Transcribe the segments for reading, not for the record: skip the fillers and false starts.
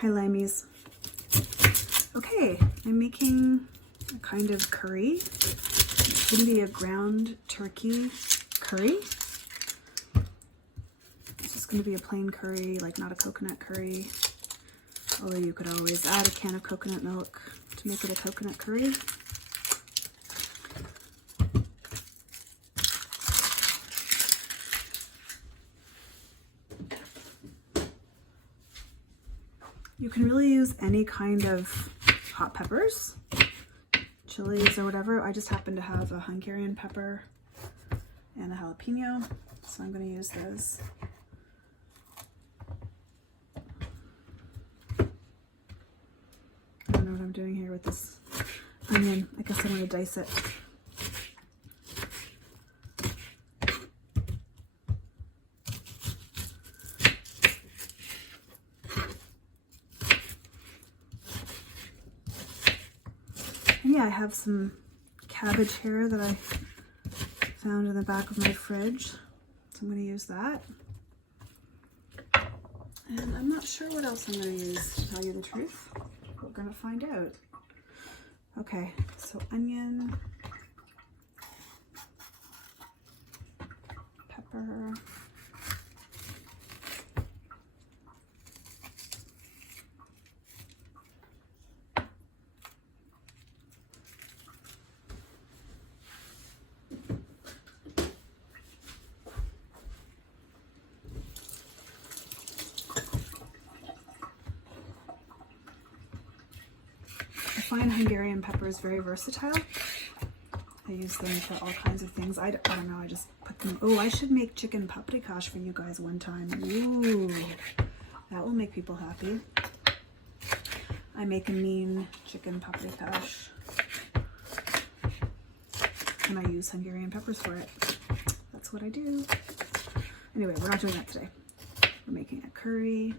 Hi, Limeys. Okay, I'm making a kind of curry. It's going to be a ground turkey curry. It's just going to be a plain curry, like not a coconut curry. Although you could always add a can of coconut milk to make it a coconut curry. You can really use any kind of hot peppers, chilies or whatever. I just happen to have a Hungarian pepper and a jalapeno, so I'm going to use those. I don't know what I'm doing here with this onion. I guess I'm going to dice it. Yeah, I have some cabbage here that I found in the back of my fridge, so I'm going to use that. And I'm not sure what else I'm going to use, to tell you the truth. We're going to find out. Okay, so onion, pepper, I find Hungarian peppers very versatile. I use them for all kinds of things. I don't know, I just put them... Oh, I should make chicken paprikash for you guys one time. Ooh, that will make people happy. I make a mean chicken paprikash. And I use Hungarian peppers for it. That's what I do. Anyway, we're not doing that today. We're making a curry.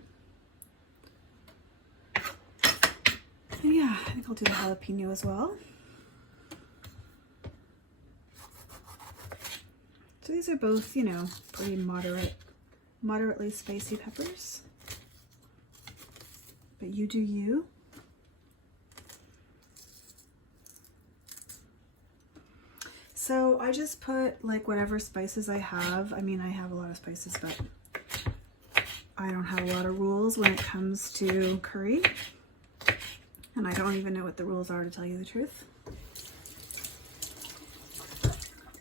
And yeah, I think I'll do the jalapeno as well. So these are both, you know, pretty moderately spicy peppers. But you do you. So I just put like whatever spices I have. I mean, I have a lot of spices, but I don't have a lot of rules when it comes to curry. And I don't even know what the rules are, to tell you the truth.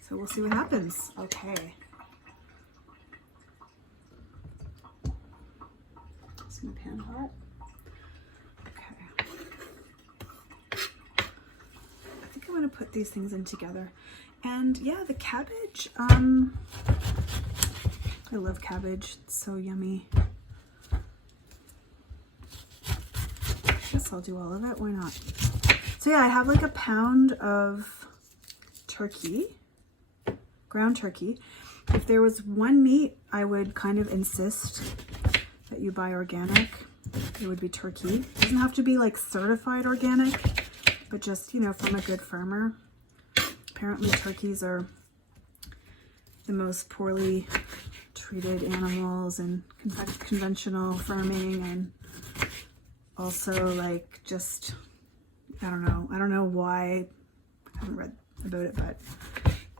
So we'll see what happens. Okay. Is my pan hot? Okay. I think I'm going to put these things in together. And yeah, the cabbage, I love cabbage. It's so yummy. I guess I'll do all of it. Why not? So yeah, I have like a pound of turkey, ground turkey. If there was one meat, I would kind of insist that you buy organic. It would be turkey. It doesn't have to be like certified organic, but just, you know, from a good farmer. Apparently turkeys are the most poorly treated animals in conventional farming, and also like just, I don't know why. I haven't read about it, but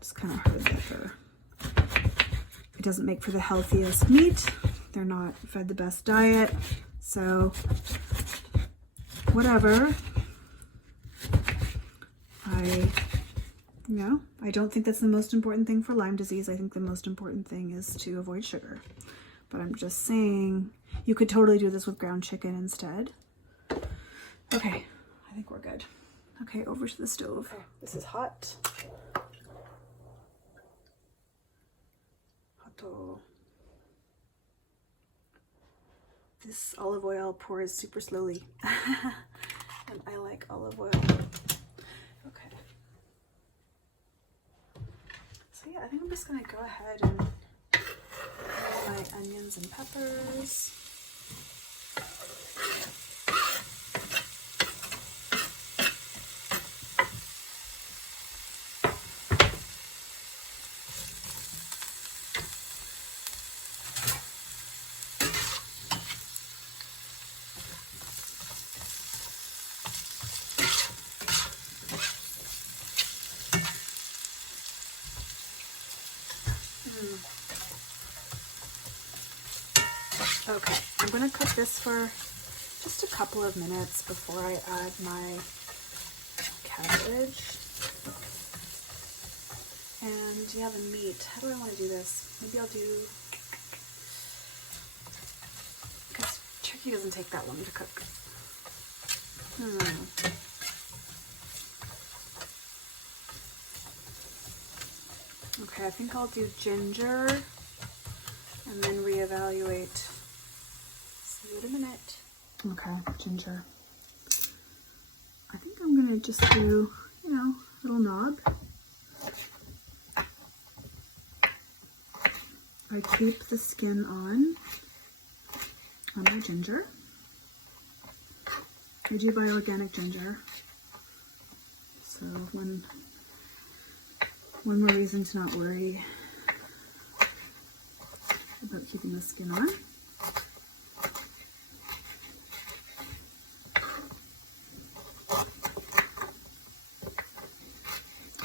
just kind of heard that it doesn't make for the healthiest meat. They're not fed the best diet. So whatever. I don't think that's the most important thing for Lyme disease. I think the most important thing is to avoid sugar. But I'm just saying, you could totally do this with ground chicken instead. Okay, I think we're good. Okay, over to the stove. Okay, this is hot. Hot. This olive oil pours super slowly. And I like olive oil. Okay. So yeah, I think I'm just gonna go ahead and put my onions and peppers. Okay, I'm gonna cook this for just a couple of minutes before I add my cabbage. And yeah, the meat. How do I want to do this? Maybe I'll do, because turkey doesn't take that long to cook. Okay, I think I'll do ginger and then reevaluate. See you in a minute. Okay, ginger. I think I'm gonna just do, you know, a little knob. I keep the skin on my ginger. I do buy organic ginger, so one more reason to not worry about keeping the skin on.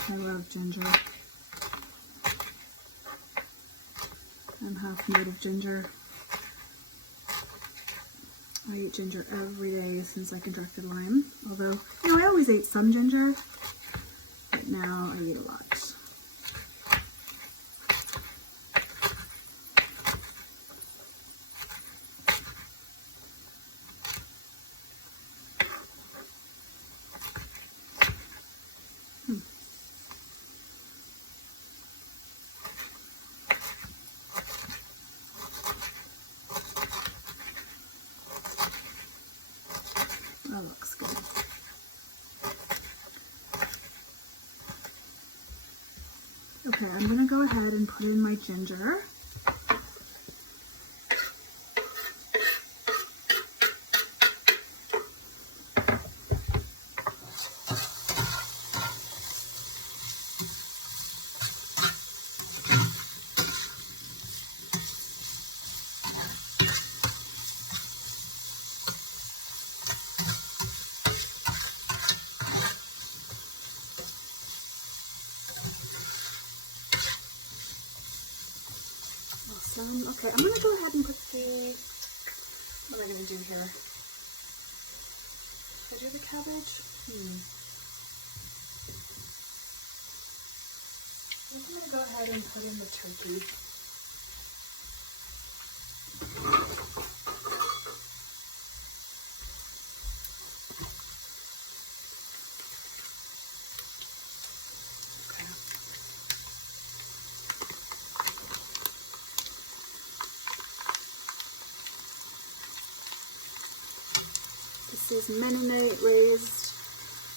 I love ginger. I'm half native ginger. I eat ginger every day since I contracted Lyme. Although, you know, I always ate some ginger, but now I eat a lot. That looks good. Okay, I'm gonna go ahead and put in my ginger. Okay, I'm gonna go ahead and put the, what am I gonna do here? Should I do the cabbage? I'm gonna go ahead and put in the turkey. This is Mennonite raised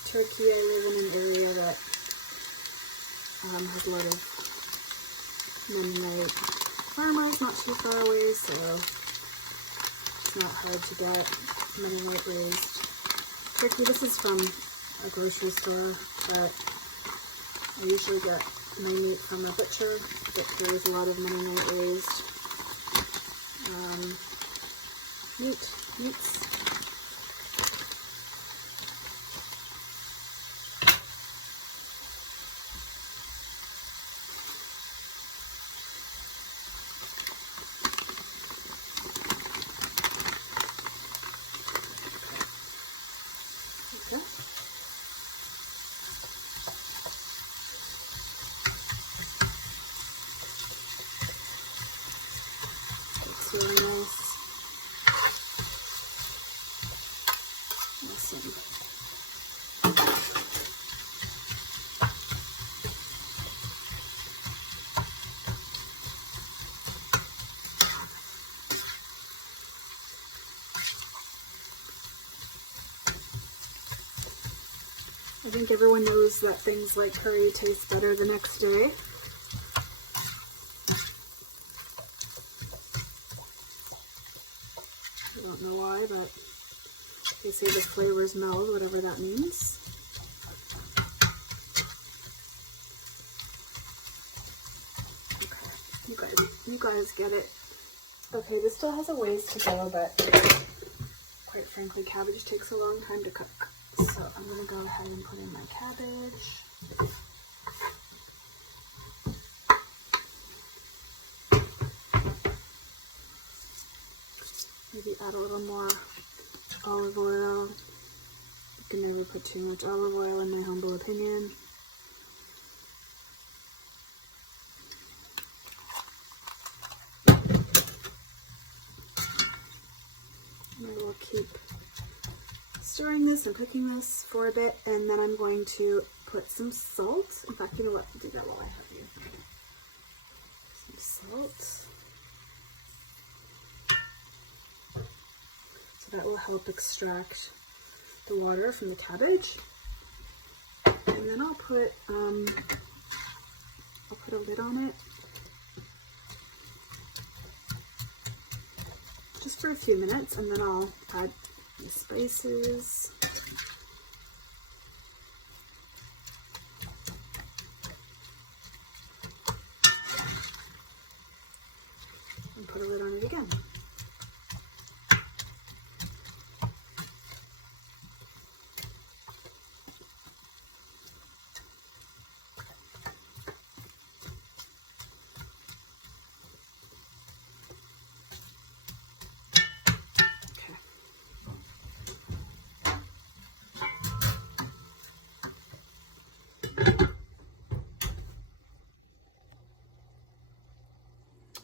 turkey. I live in an area that has a lot of Mennonite farmers not too far away, so it's not hard to get Mennonite raised turkey. This is from a grocery store, but I usually get my meat from a butcher that carries a lot of Mennonite raised meats. Really nice. Listen. I think everyone knows that things like curry taste better the next day. I don't know why, but they say the flavors meld, whatever that means. Okay, you guys get it. Okay, this still has a ways to go, but quite frankly, cabbage takes a long time to cook. So I'm gonna go ahead and put in my cabbage. add a little more olive oil. You can never put too much olive oil in my humble opinion. And I will keep stirring this and cooking this for a bit, and then I'm going to put some salt. In fact, you know what? I'll do that while I have you. Some salt. So that will help extract the water from the cabbage. And then I'll put a lid on it just for a few minutes, and then I'll add the spices. And put a lid on it again.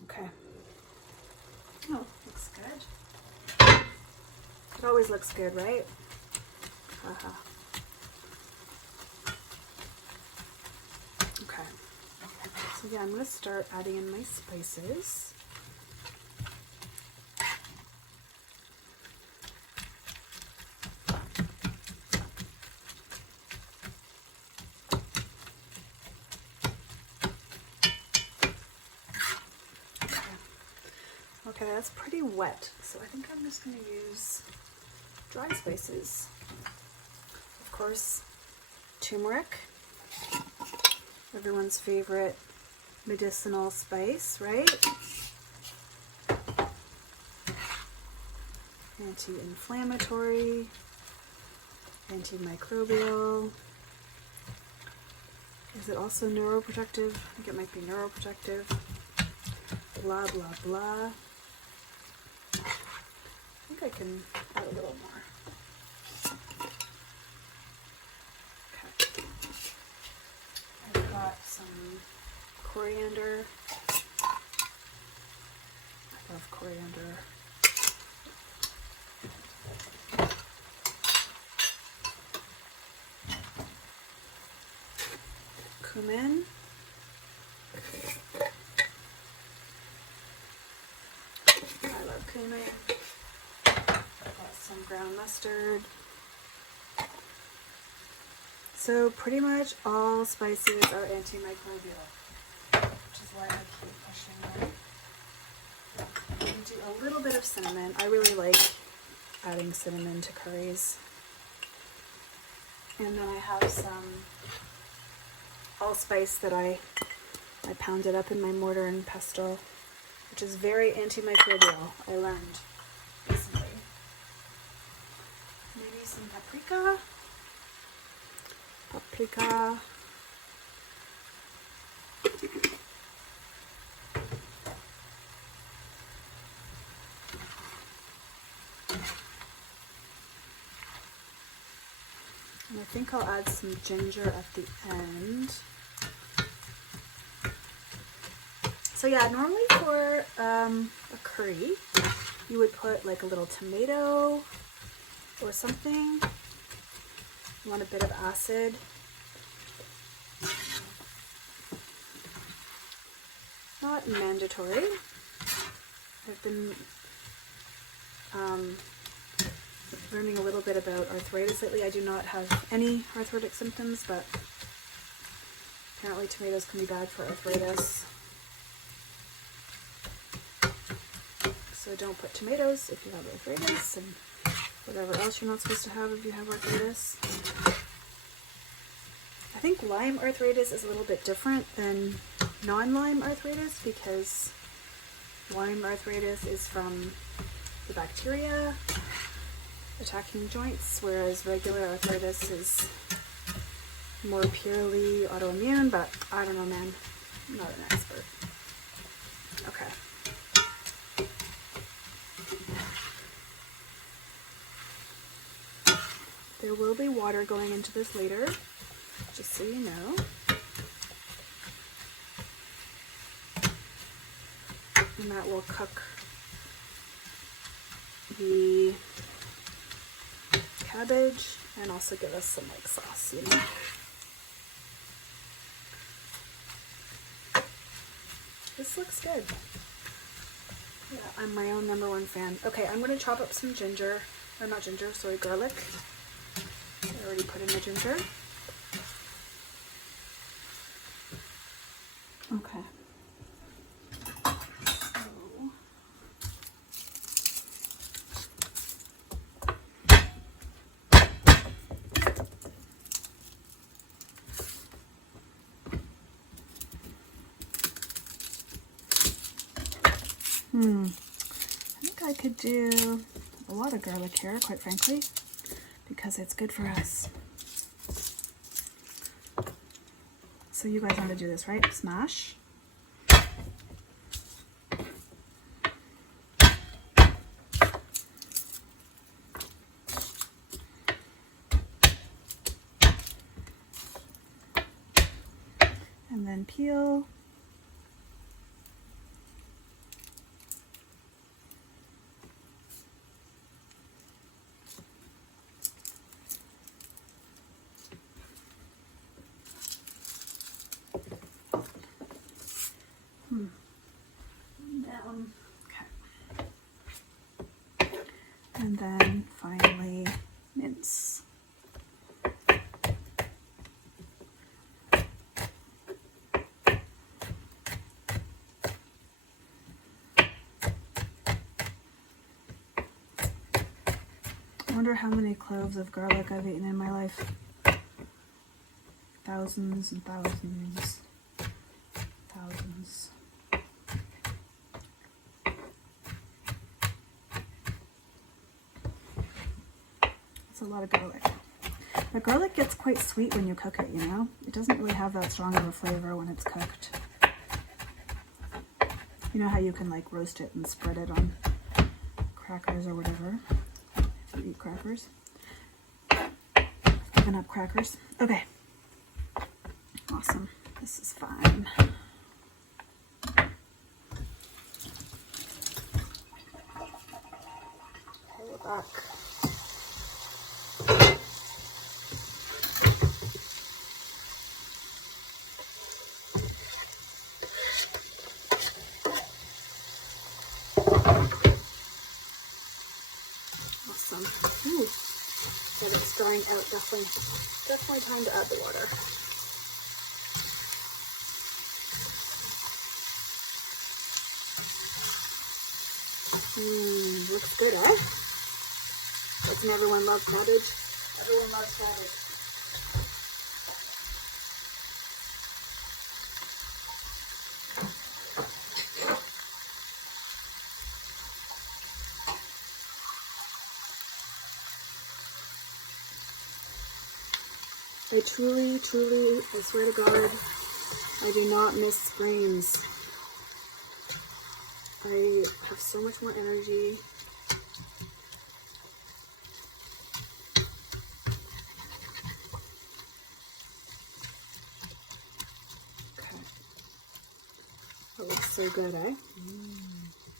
Okay. Oh, looks good. It always looks good, right? Haha. Okay. So yeah, I'm going to start adding in my spices. Okay, that's pretty wet, so I think I'm just going to use dry spices. Of course, turmeric, everyone's favorite medicinal spice, right? Anti-inflammatory, antimicrobial. Is it also neuroprotective? I think it might be neuroprotective. Blah, blah, blah. I think I can add a little more. Okay. I've got some coriander. I love coriander. Cumin. I love cumin. I've got some ground mustard. So pretty much all spices are antimicrobial, which is why I keep pushing them. I'm going to do a little bit of cinnamon. I really like adding cinnamon to curries. And then I have some allspice that I pounded up in my mortar and pestle, which is very antimicrobial, I learned recently. Maybe some paprika. And I think I'll add some ginger at the end. So yeah, normally for a curry, you would put like a little tomato or something. You want a bit of acid. Not mandatory. I've been learning a little bit about arthritis lately. I do not have any arthritic symptoms, but apparently tomatoes can be bad for arthritis. So don't put tomatoes if you have arthritis, and whatever else you're not supposed to have if you have arthritis. I think Lyme arthritis is a little bit different than non-Lyme arthritis, because Lyme arthritis is from the bacteria attacking joints, whereas regular arthritis is more purely autoimmune, but I don't know, man. I'm not an expert. Okay. There will be water going into this later, just so you know. And that will cook the cabbage and also give us some like sauce, you know. This looks good. Yeah, I'm my own #1 fan. Okay, I'm gonna chop up some ginger, or not ginger, sorry, garlic. I already put in the ginger. Okay. I think I could do a lot of garlic here, quite frankly, because it's good for us. So you guys know how to do this, right? Smash. And then peel. Down. Okay. And then finally mince. I wonder how many cloves of garlic I've eaten in my life. Thousands and thousands. Thousands. It's a lot of garlic. But garlic gets quite sweet when you cook it, you know? It doesn't really have that strong of a flavor when it's cooked. You know how you can like roast it and spread it on crackers or whatever? If you eat crackers. I've given up crackers. Okay. Awesome. This is fine. Okay, we're back. Awesome. Ooh. Get it stirring out. Definitely time to add the water. Looks good, eh? Doesn't everyone love cabbage? Everyone loves cabbage. I truly, I swear to God, I do not miss springs. I have so much more energy. Okay. That looks so good, eh?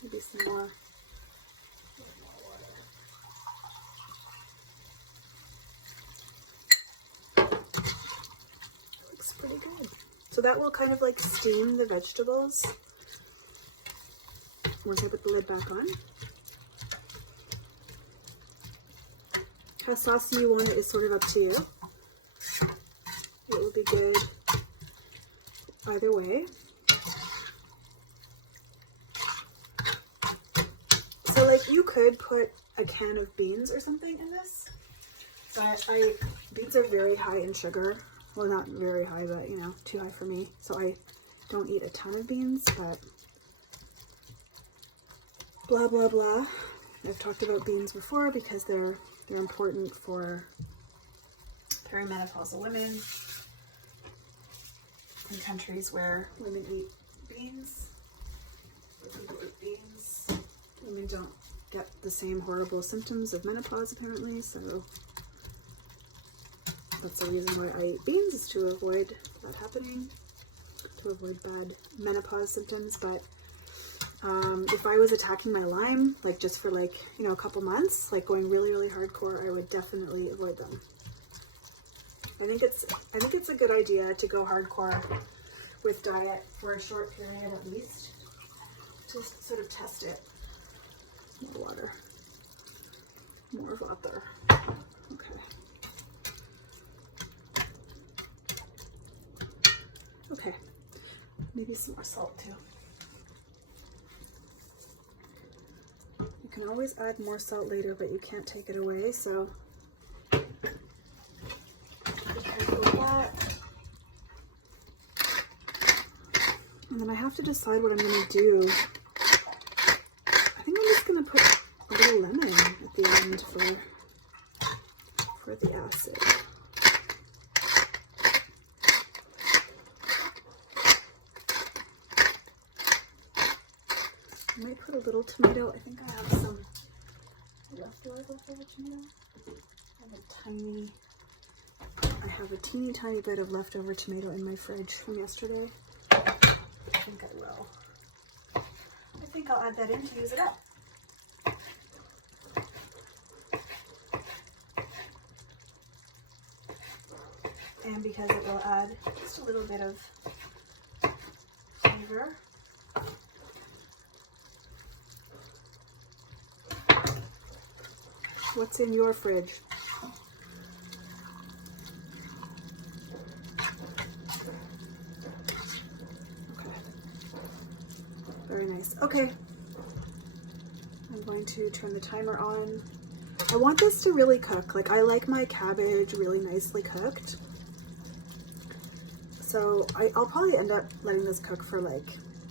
Maybe some more. Looks pretty good. So that will kind of like steam the vegetables once I put the lid back on. How saucy you want it is sort of up to you. It will be good either way. So like you could put a can of beans or something in this, but beans are very high in sugar. Well, not very high, but you know, too high for me. So I don't eat a ton of beans, but blah, blah, blah. I've talked about beans before because they're important for perimenopausal women in countries where women eat beans. Where people eat beans. Women don't get the same horrible symptoms of menopause apparently, so That's the reason why I eat beans, is to avoid that happening, to avoid bad menopause symptoms. But if I was attacking my Lyme, like just for like, you know, a couple months, like going really, really hardcore, I would definitely avoid them. I think it's a good idea to go hardcore with diet for a short period at least, to sort of test it. More water. More water. Okay. Okay. Maybe some more salt too. You can always add more salt later, but you can't take it away, so be careful with that. And then I have to decide what I'm going to do. I think I'm just going to put a little lemon at the end for the acid. I might put a little tomato. I think I have some leftover tomato. I have a teeny tiny bit of leftover tomato in my fridge from yesterday. I think I will. I think I'll add that in to use it up. And because it will add just a little bit of flavor. What's in your fridge? Okay. Very nice. Okay. I'm going to turn the timer on. I want this to really cook. Like, I like my cabbage really nicely cooked. So I'll probably end up letting this cook for like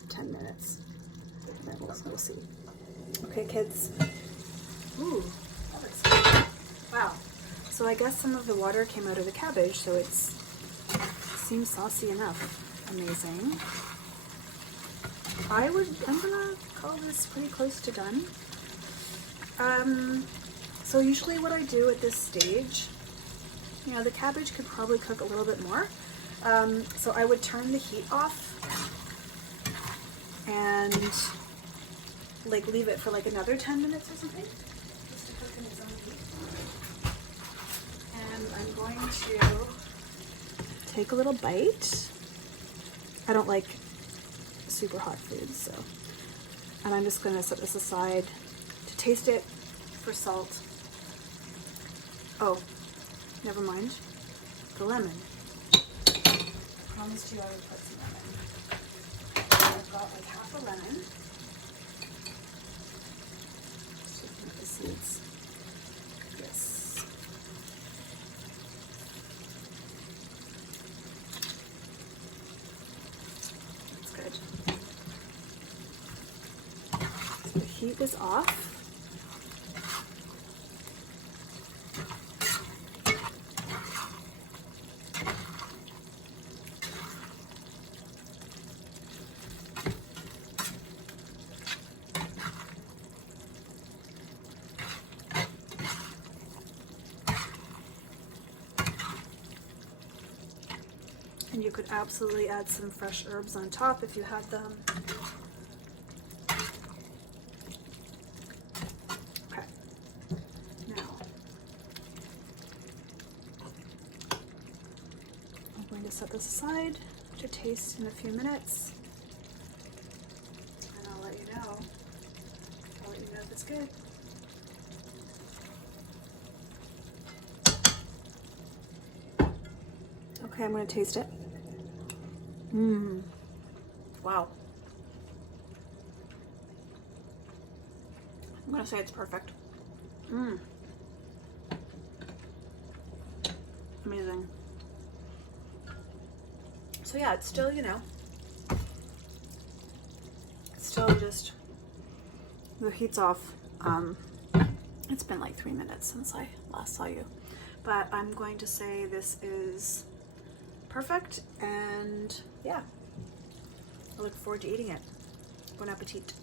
10 minutes. Then we'll see. Okay, kids. Ooh, that looks good. Wow. So I guess some of the water came out of the cabbage, so it seems saucy enough. Amazing. I'm gonna call this pretty close to done. So usually what I do at this stage, you know, the cabbage could probably cook a little bit more. So I would turn the heat off and like leave it for like another 10 minutes or something, just to cook in its own heat. And I'm going to take a little bite. I don't like super hot foods, so. And I'm just gonna set this aside to taste it for salt. Oh, never mind. The lemon. I promised you I would put some lemon. I've got like half a lemon. Just taking out the seeds. Yes. That's good. So the heat is off. And you could absolutely add some fresh herbs on top if you had them. Okay. Now, I'm going to set this aside to taste in a few minutes. And I'll let you know. I'll let you know if it's good. Okay, I'm going to taste it. Wow. I'm going to say it's perfect. Amazing. So yeah, it's still, you know, it's still just, the heat's off. It's been like 3 minutes since I last saw you. But I'm going to say this is perfect, and yeah, I look forward to eating it. Bon appetit.